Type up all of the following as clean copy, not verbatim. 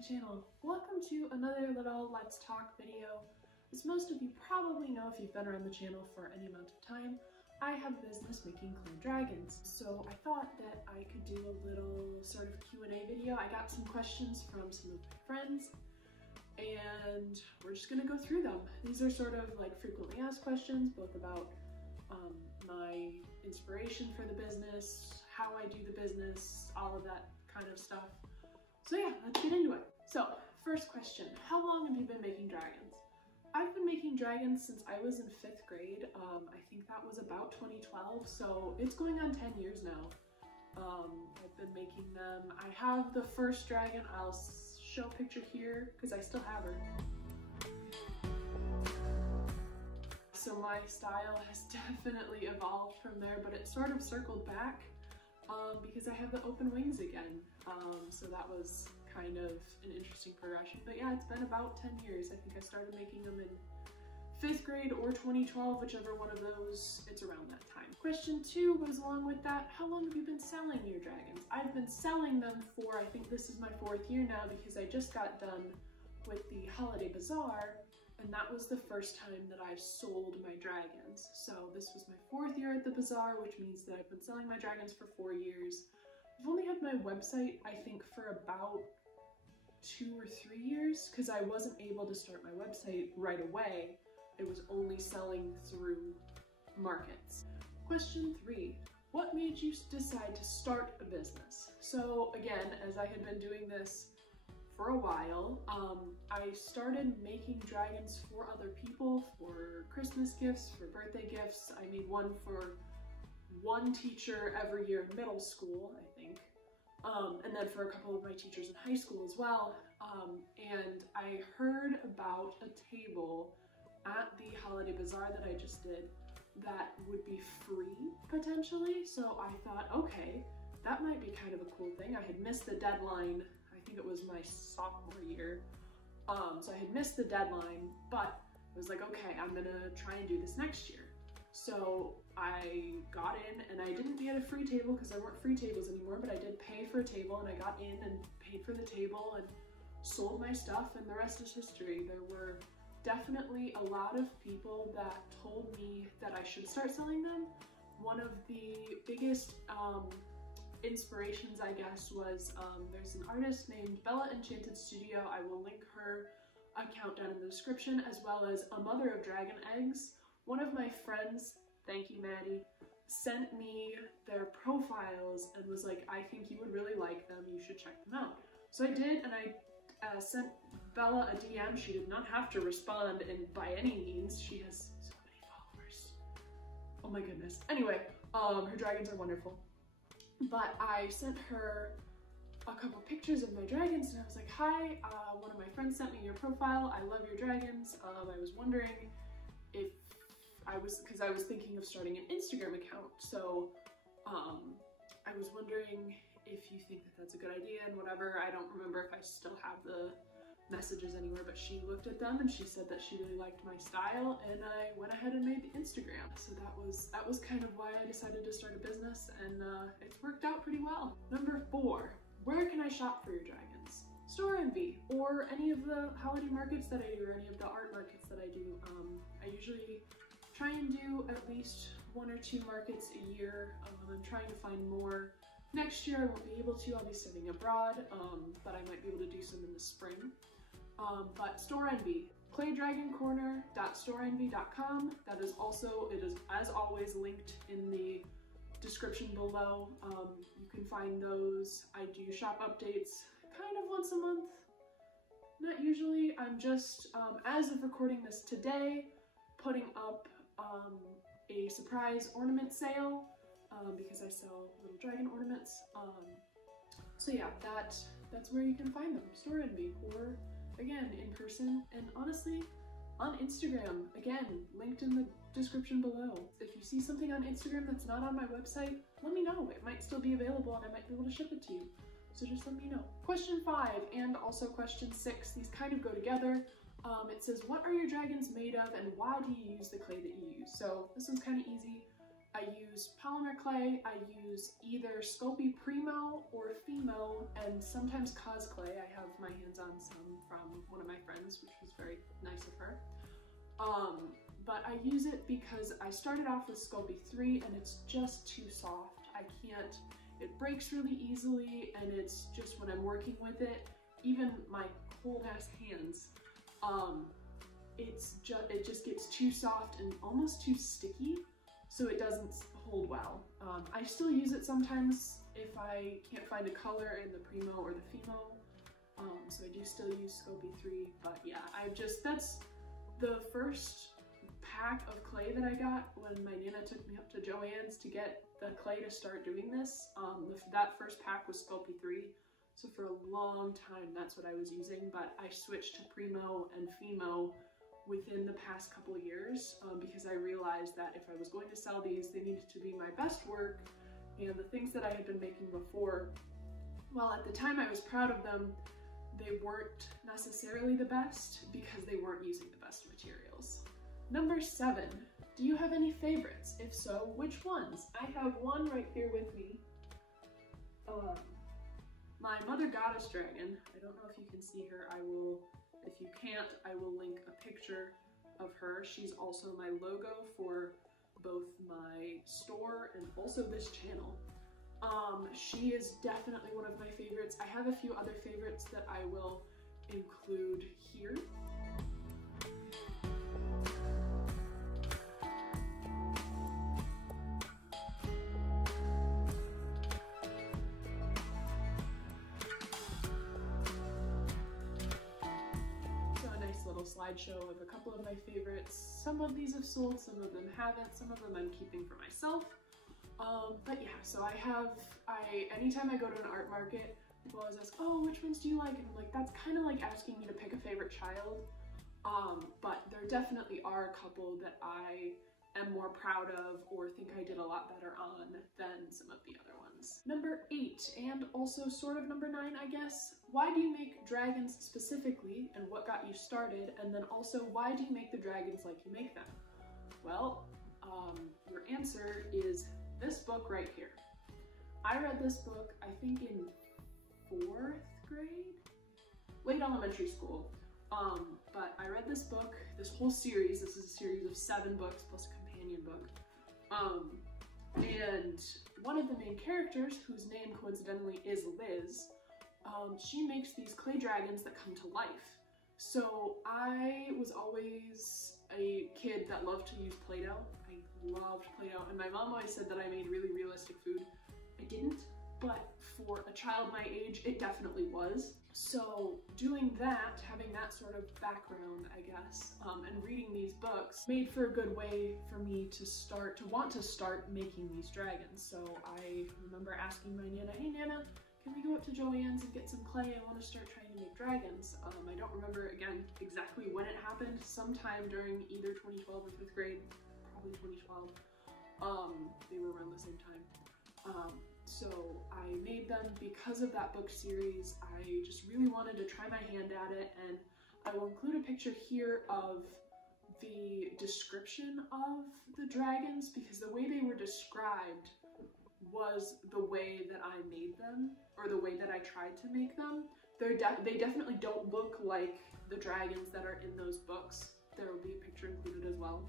channel. Welcome to another little Let's Talk video. As most of you probably know if you've been around the channel for any amount of time, I have a business making clay dragons. So I thought that I could do a little sort of Q&A video. I got some questions from some of my friends and we're just gonna go through them. These are sort of like frequently asked questions, both about my inspiration for the business, how I do the business, all of that kind of stuff. So yeah, let's get into it. So, first question, how long have you been making dragons? I've been making dragons since I was in 5th grade. I think that was about 2012, so it's going on 10 years now. I've been making them. I have the first dragon, I'll show a picture here because I still have her. So my style has definitely evolved from there, but it sort of circled back because I have the open wings again. So that was kind of an interesting progression. But yeah, it's been about 10 years. I think I started making them in 5th grade or 2012, whichever one of those, it's around that time. Question 2 goes along with that. How long have you been selling your dragons? I've been selling them for, I think this is my 4th year now because I just got done with the holiday bazaar. And that was the first time that I've sold my dragons. So this was my 4th year at the bazaar, which means that I've been selling my dragons for 4 years. I've only had my website, I think, for about 2 or 3 years because I wasn't able to start my website right away. It was only selling through markets. Question 3, what made you decide to start a business? So again, as I had been doing this for a while, I started making dragons for other people, for Christmas gifts, for birthday gifts. I made one for one teacher every year in middle school, I think, and then for a couple of my teachers in high school as well. And I heard about a table at the holiday bazaar that I just did that would be free potentially. So I thought, okay, that might be kind of a cool thing. I had missed the deadline. I think it was my sophomore year. So I had missed the deadline, but I was like, okay, I'm gonna try and do this next year. So I got in and I didn't get a free table because there weren't free tables anymore, but I did pay for a table and I got in and paid for the table and sold my stuff, and the rest is history. There were definitely a lot of people that told me that I should start selling them. One of the biggest inspirations, I guess, was there's an artist named Bella Enchanted Studio. I will link her account down in the description, as well as a mother of dragon eggs. One of my friends, thank you Maddie, sent me their profiles and was like, I think you would really like them, you should check them out. So I did, and I sent Bella a DM. She did not have to respond, and by any means, she has so many followers. Oh my goodness. Anyway, her dragons are wonderful. But I sent her a couple pictures of my dragons and I was like, hi, one of my friends sent me your profile. I love your dragons. I was wondering if because I was thinking of starting an Instagram account. So I was wondering if you think that that's a good idea and whatever. I don't remember if I still have the messages anywhere, but she looked at them and she said that she really liked my style, and I went ahead and made the Instagram. So that was kind of why I decided to start a business, and it's worked out pretty well. Number 4, where can I shop for your dragons? Store Envy, or any of the holiday markets that I do, or any of the art markets that I do. I usually try and do at least 1 or 2 markets a year. I'm trying to find more. Next year I won't be able to, I'll be studying abroad, but I might be able to do some in the spring. But Store Envy, claydragoncorner.storeenvy.com. That is also, it is as always linked in the description below. You can find those. I do shop updates kind of once a month. Not usually. I'm just, as of recording this today, putting up a surprise ornament sale because I sell little dragon ornaments. So yeah, that's where you can find them. Store Envy, or again, in person, and honestly, on Instagram, again, linked in the description below. If you see something on Instagram that's not on my website, let me know. It might still be available and I might be able to ship it to you. So just let me know. Question 5 and also question 6, these kind of go together. It says, what are your dragons made of and why do you use the clay that you use? So this one's kind of easy. I use polymer clay, I use either Sculpey Primo or Fimo, and sometimes Cos clay. I have my hands on some from one of my friends, which was very nice of her. But I use it because I started off with Sculpey 3 and it's just too soft. I can't, it breaks really easily, and it's just when I'm working with it, even my cold ass hands, it just gets too soft and almost too sticky, so it doesn't hold well. I still use it sometimes if I can't find a color in the Primo or the Fimo, so I do still use Sculpey 3, but yeah, that's the first pack of clay that I got when my Nana took me up to Joann's to get the clay to start doing this. That first pack was Sculpey 3, so for a long time that's what I was using, but I switched to Primo and Fimo within the past couple years because I realized that if I was going to sell these, they needed to be my best work, and the things that I had been making before, while at the time I was proud of them, they weren't necessarily the best because they weren't using the best materials. Number 7, do you have any favorites? If so, which ones? I have one right here with me. My Mother Goddess Dragon. I don't know if you can see her. If you can't, I will link a picture of her. She's also my logo for both my store and also this channel. She is definitely one of my favorites. I have a few other favorites that I will include here. Slideshow of a couple of my favorites. Some of these have sold, some of them haven't, some of them I'm keeping for myself. But yeah, so anytime I go to an art market, people always ask, oh, which ones do you like? And I'm like, that's kind of like asking me to pick a favorite child. But there definitely are a couple that I am more proud of or think I did a lot better on than some of the other ones. Number 8, and also sort of number 9, I guess. Why do you make dragons specifically, and what got you started? And then also, why do you make the dragons like you make them? Well, your answer is this book right here. I read this book, I think in 4th grade? Late elementary school. But I read this book, this whole series. This is a series of 7 books plus a companion book. And one of the main characters, whose name coincidentally is Liz, she makes these clay dragons that come to life. So I was always a kid that loved to use Play-Doh. I loved Play-Doh, and my mom always said that I made really realistic food. I didn't, but for a child my age, it definitely was. So doing that, having that sort of background, I guess, and reading these books made for a good way for me to want to start making these dragons. So I remember asking my Nana, hey Nana, can we go up to Joann's and get some clay? I want to start trying to make dragons. I don't remember, again, exactly when it happened, sometime during either 2012 or 5th grade, probably 2012. They were around the same time. So I made them because of that book series. I just really wanted to try my hand at it, and I will include a picture here of the description of the dragons because the way they were described was the way that I made them, or the way that I tried to make them. They definitely don't look like the dragons that are in those books. There will be a picture included as well.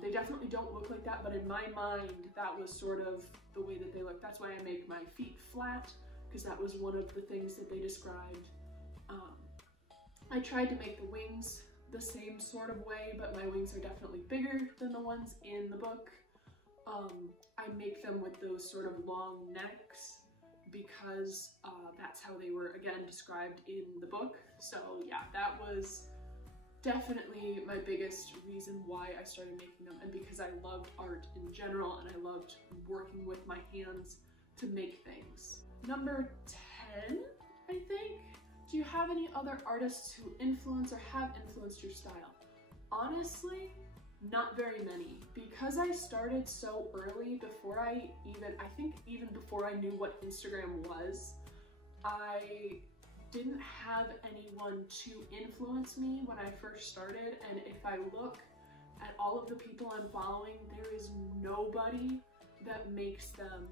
They definitely don't look like that, but in my mind, that was sort of the way that they look. That's why I make my feet flat, because that was one of the things that they described. I tried to make the wings the same sort of way, but my wings are definitely bigger than the ones in the book. I make them with those sort of long necks because that's how they were, again, described in the book. So yeah, that was definitely my biggest reason why I started making them, and because I loved art in general and I loved working with my hands to make things. Number 10, I think. Do you have any other artists who influence or have influenced your style? Honestly, not very many. Because I started so early, before I think even before I knew what Instagram was, I didn't have anyone to influence me when I first started, and if I look at all of the people I'm following, there is nobody that makes them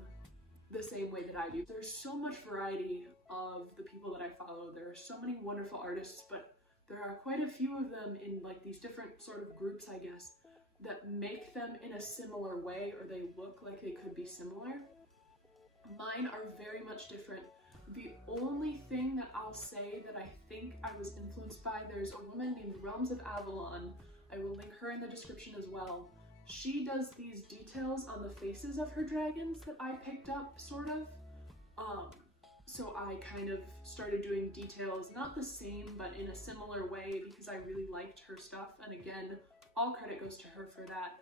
the same way that I do. There's so much variety of the people that I follow. There are so many wonderful artists, but there are quite a few of them in like these different sort of groups, I guess, that make them in a similar way, or they look like they could be similar. Mine are very much different. The only thing that I'll say that I think I was influenced by, there's a woman named Realms of Avalon. I will link her in the description as well. She does these details on the faces of her dragons that I picked up, sort of. So I kind of started doing details, not the same, but in a similar way, because I really liked her stuff. And again, all credit goes to her for that.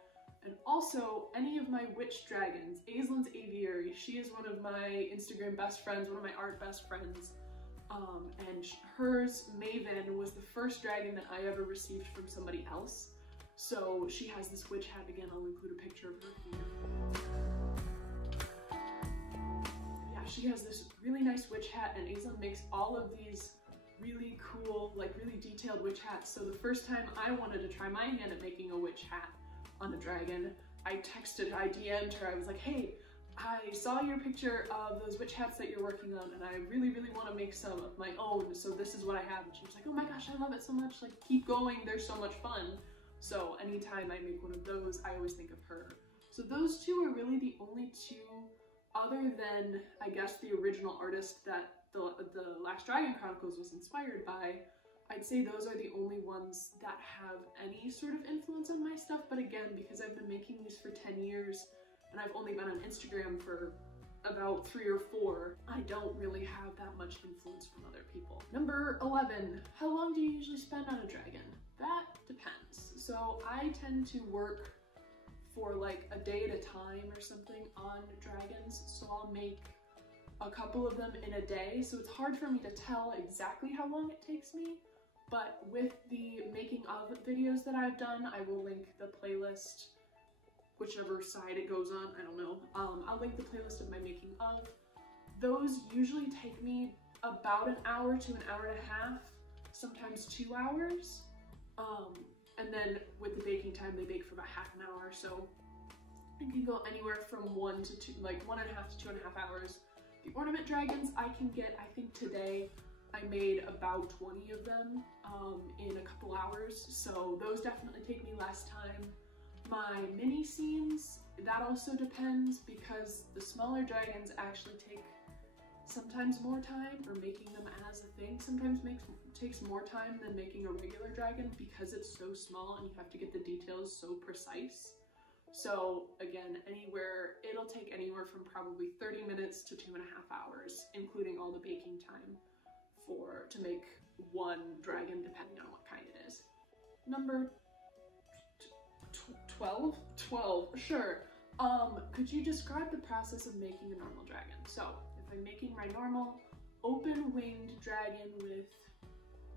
And also, any of my witch dragons, Aislin's Aviary, she is one of my Instagram best friends, one of my art best friends. And hers, Maven, was the first dragon that I ever received from somebody else. So she has this witch hat. Again, I'll include a picture of her here. Yeah, she has this really nice witch hat, and Aislinn makes all of these really cool, like really detailed witch hats. So the first time I wanted to try my hand at making a witch hat on a dragon, I DM'd her, I was like, hey, I saw your picture of those witch hats that you're working on, and I really, really want to make some of my own, so this is what I have. And she was like, oh my gosh, I love it so much, like, keep going, they're so much fun. So anytime I make one of those, I always think of her. So those two are really the only two, other than, I guess, the original artist that the Last Dragon Chronicles was inspired by. I'd say those are the only ones that have any sort of influence on my stuff, but again, because I've been making these for 10 years, and I've only been on Instagram for about 3 or 4, I don't really have that much influence from other people. Number 11, how long do you usually spend on a dragon? That depends. So I tend to work for like a day at a time or something on dragons, so I'll make a couple of them in a day, so it's hard for me to tell exactly how long it takes me, but with the making of videos that I've done, I will link the playlist, whichever side it goes on, I don't know. I'll link the playlist of my making of. Those usually take me about an hour to an hour and a half, sometimes 2 hours. And then with the baking time, they bake for about half an hour, so it can go anywhere from 1 to 2, like 1.5 to 2.5 hours. The ornament dragons I can get, I think today I made about 20 of them in a couple hours, so those definitely take me less time. My mini scenes, that also depends, because the smaller dragons actually take sometimes more time, or making them as a thing sometimes takes more time than making a regular dragon, because it's so small and you have to get the details so precise. So again, it'll take anywhere from probably 30 minutes to 2.5 hours, including all the baking time to make one dragon, depending on what kind it is. Number 12? 12, sure. Could you describe the process of making a normal dragon? So if I'm making my normal open-winged dragon with,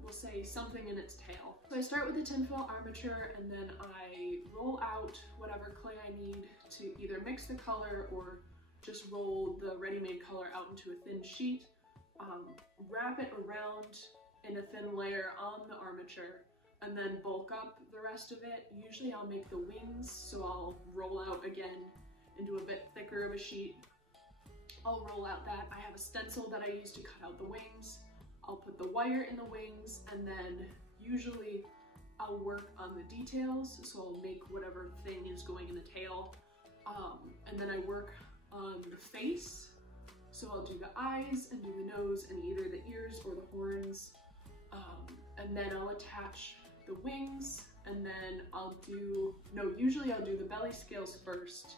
we'll say, something in its tail. So I start with the tinfoil armature, and then I roll out whatever clay I need to either mix the color or just roll the ready-made color out into a thin sheet, wrap it around in a thin layer on the armature, and then bulk up the rest of it. Usually I'll make the wings, so I'll roll out again into a bit thicker of a sheet. I'll roll out that. I have a stencil that I use to cut out the wings. I'll put the wire in the wings, and then usually I'll work on the details, so I'll make whatever thing is going in the tail. And then I work on the face, so I'll do the eyes and do the nose and either the ears or the horns. And then I'll attach the wings, and then usually I'll do the belly scales first,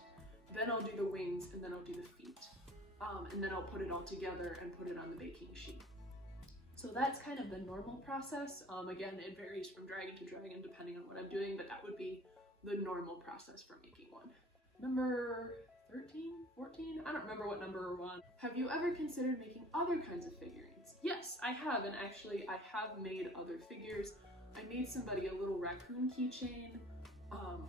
then I'll do the wings, and then I'll do the feet. And then I'll put it all together and put it on the baking sheet. So that's kind of the normal process. Again, it varies from dragon to dragon depending on what I'm doing, but that would be the normal process for making one. Number 13, 14? I don't remember what number we're on. Have you ever considered making other kinds of figurines? Yes, I have, and actually I have made other figures. I made somebody a little raccoon keychain.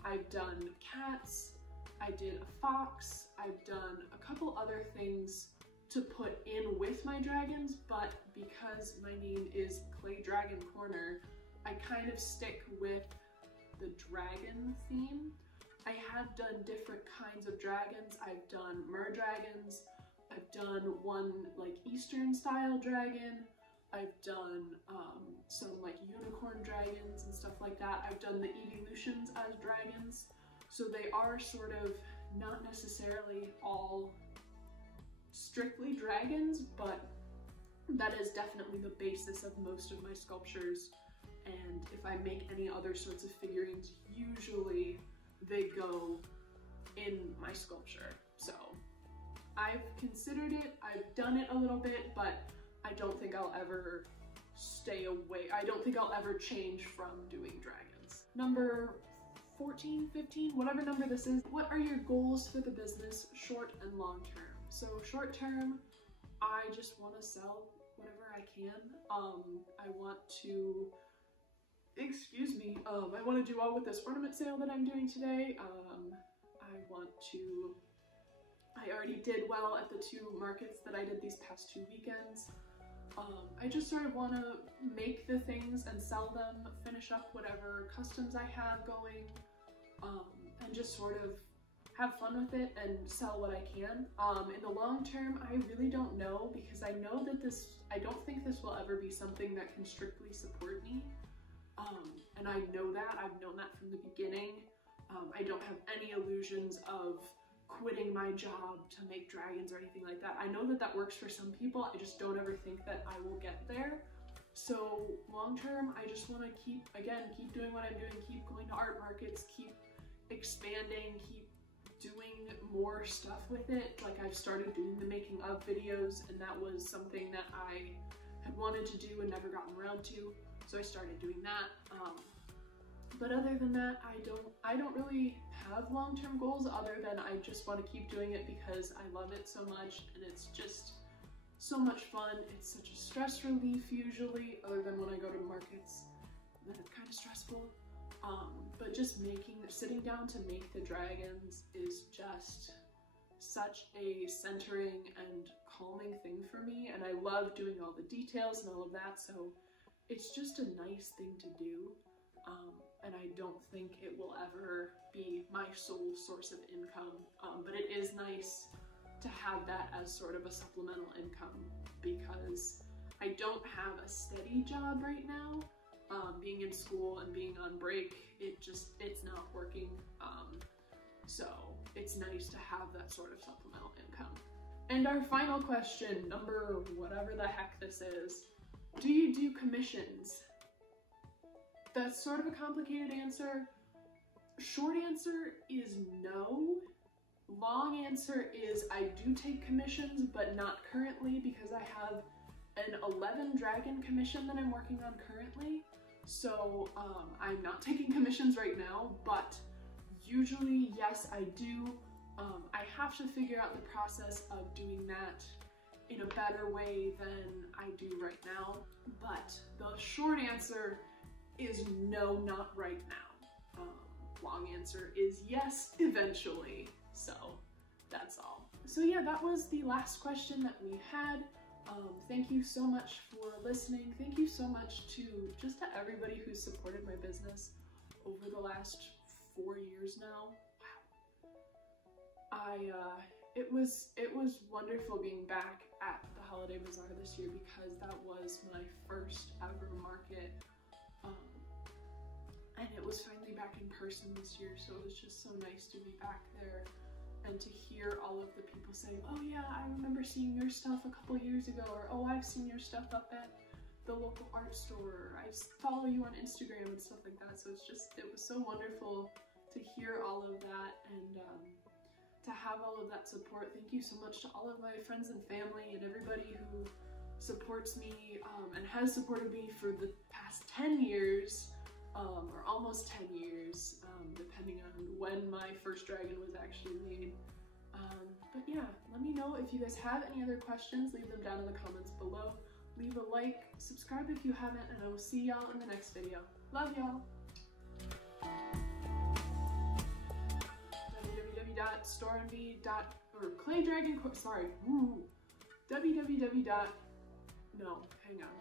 I've done cats. I did a fox. I've done a couple other things to put in with my dragons, but because my name is Clay Dragon Corner, I kind of stick with the dragon theme. I have done different kinds of dragons. I've done mer-dragons, I've done one like Eastern style dragon, I've done some like unicorn dragons and stuff like that. I've done the evolutions as dragons. So they are sort of not necessarily all strictly dragons, but that is definitely the basis of most of my sculptures. And if I make any other sorts of figurines, usually they go in my sculpture. So I've considered it, I've done it a little bit, but I don't think I'll ever stay away. I don't think I'll ever change from doing dragons. Number 14, 15, whatever number this is. What are your goals for the business, short and long term? So short term, I just want to sell whatever I can. I want to, I want to do well with this ornament sale that I'm doing today. I already did well at the 2 markets that I did these past 2 weekends. I just sort of want to make the things and sell them, finish up whatever customs I have going, and just sort of have fun with it and sell what I can. In the long term, I really don't know, because I know that I don't think this will ever be something that can strictly support me. And I know that, I've known that from the beginning. I don't have any illusions of quitting my job to make dragons or anything like that. I know that that works for some people, I just don't ever think that I will get there. So long term, I just want to keep doing what I'm doing, keep going to art markets, keep expanding, keep doing more stuff with it. Like I've started doing the making of videos, and that was something that I had wanted to do and never gotten around to. So I started doing that. But other than that, I don't really have long-term goals other than I just want to keep doing it because I love it so much, and it's just so much fun. It's such a stress relief usually, other than when I go to markets, then it's kind of stressful. But just sitting down to make the dragons is just such a centering and calming thing for me, and I love doing all the details and all of that, so it's just a nice thing to do. And I don't think it will ever be my sole source of income, but it is nice to have that as sort of a supplemental income, because I don't have a steady job right now. Being in school and being on break, it's not working. So it's nice to have that sort of supplemental income. And our final question, number whatever the heck this is, do you do commissions? That's sort of a complicated answer. Short answer is no. Long answer is I do take commissions, but not currently, because I have an 11 dragon commission that I'm working on currently. So I'm not taking commissions right now, but usually, yes, I do. I have to figure out the process of doing that in a better way than I do right now. But the short answer is no, not right now. Long answer is yes, eventually. So that's all. So yeah, that was the last question that we had. Thank you so much for listening. Thank you so much to everybody who's supported my business over the last 4 years now. Wow. It was wonderful being back at the Holiday Bazaar this year, because that was my first ever market. And it was finally back in person this year, so it was just so nice to be back there and to hear all of the people saying, oh yeah, I remember seeing your stuff a couple years ago, or oh, I've seen your stuff up at the local art store, or I follow you on Instagram and stuff like that. So it was so wonderful to hear all of that, and to have all of that support. Thank you so much to all of my friends and family and everybody who supports me and has supported me for the past 10 years. Or almost 10 years, depending on when my first dragon was actually made. But yeah, let me know if you guys have any other questions. Leave them down in the comments below. Leave a like, subscribe if you haven't, and I will see y'all in the next video. Love y'all! www.clay dragon, sorry, www. No, hang on.